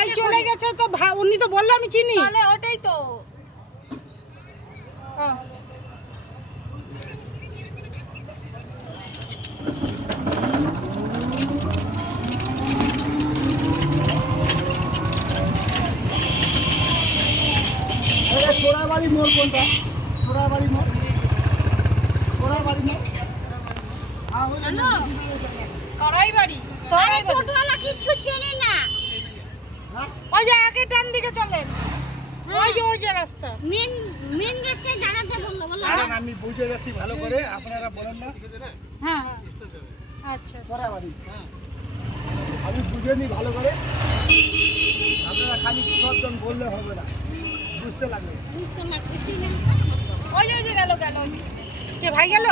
ভাই চলে গেছে তো উনি তো বললো আমি চিনি তাহলে ওটাই তো ছোড়াবাড়ি মোড় কোনটা? ছোড়াবাড়ি মোড়, ছোড়াবাড়ি মোড়। কড়াই বাড়ি টোটোওয়ালা কিচ্ছু চেনে না। ওই যে আগে ডান দিকে চলেন ওই যে রাস্তা মেন রাস্তায় দাঁড়াতে বললো আমি বুঝে যাচ্ছি ভালো করে, আপনারা বলেন না। হ্যাঁ আচ্ছা ছোড়াবাড়ি আমি বুঝে নি ভালো করে, আপনারা খালি সবজন বললে হবে না, বুঝতে লাগবে। ওই যে গেল কে ভাই গেল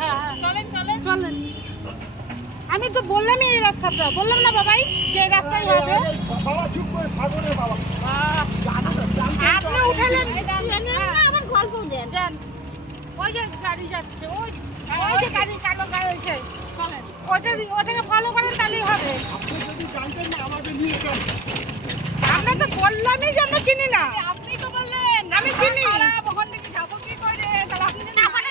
হ্যাঁ হ্যাঁ চলেন চলেন আমি তো বললামই এই রাস্তাটা বললাম না বাবাই যে এই রাস্তাই হবে বাবা চুপ করে থাকো রে বাবা। আপনি উঠালেন আমার গল্প দেন। যান ওই যে গাড়ি যাচ্ছে ওই যে গাড়ি কালো গাড়ি হয়েছে চলেন ওটাকে ফলো করেন তাহলেই হবে আপনি যদি জানতেন না আমাদের নিয়ে কেন? আমরা তো বললামই যে আমরা চিনি না আপনি তো বললেন আমি চিনি। ওখান থেকে যাবো কি করে তাহলে আপনি না পারে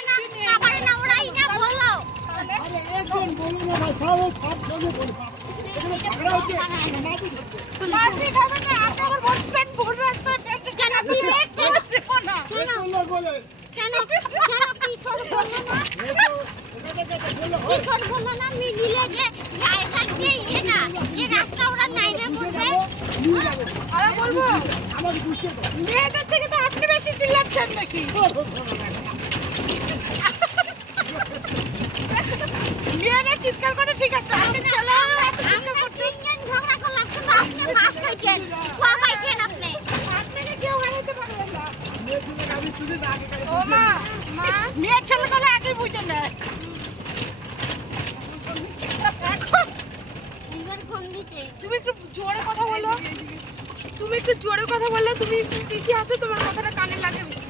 না ওরাই না বললো। তাহলে আরে একজন বলুন না ভাই, সব জনে বলুন। এখানে ঝগড়া হচ্ছে, মাটি হচ্ছে। মারপিট হবে না আপনি আবার বলছেন ভুল রাস্তায় পেটে কেন কি দেবো না বললো বলে, কেন কিশোর বললো না? এ তো ওখানে থেকে বললো হয়। কিশোর বললো না মিডিলে যে জায়গা যে যে রাস্তা ওরা নাইবে করবে। নিয়ে যাবো। আর বলবো আমাকে বুঝতে দাও। মেয়েদের থেকে তো আপনি বেশি চিল্লাচ্ছেন নাকি মেয়েরা চিৎকার করে ঠিক আছে আপনি চলে আমরা তিনজন ঝগড়া করলাম কিন্তু আপনি মাছ খাইছেন, খোয়া খাইছেন আপনি। আপনাকে কেউ হারাতে পারবে না মেয়ে ছেলে আমি শুনে না আগে ও মা মেয়ের ছেলে বলে আগেই বুঝে নেয় এইবার ফোন দিতে তুমি একটু জোরে কথা বলো তুমি একটু জোরে কথা বললে তুমি একটু পিছিয়ে আসো তোমার কথাটা কানে লাগে বেশি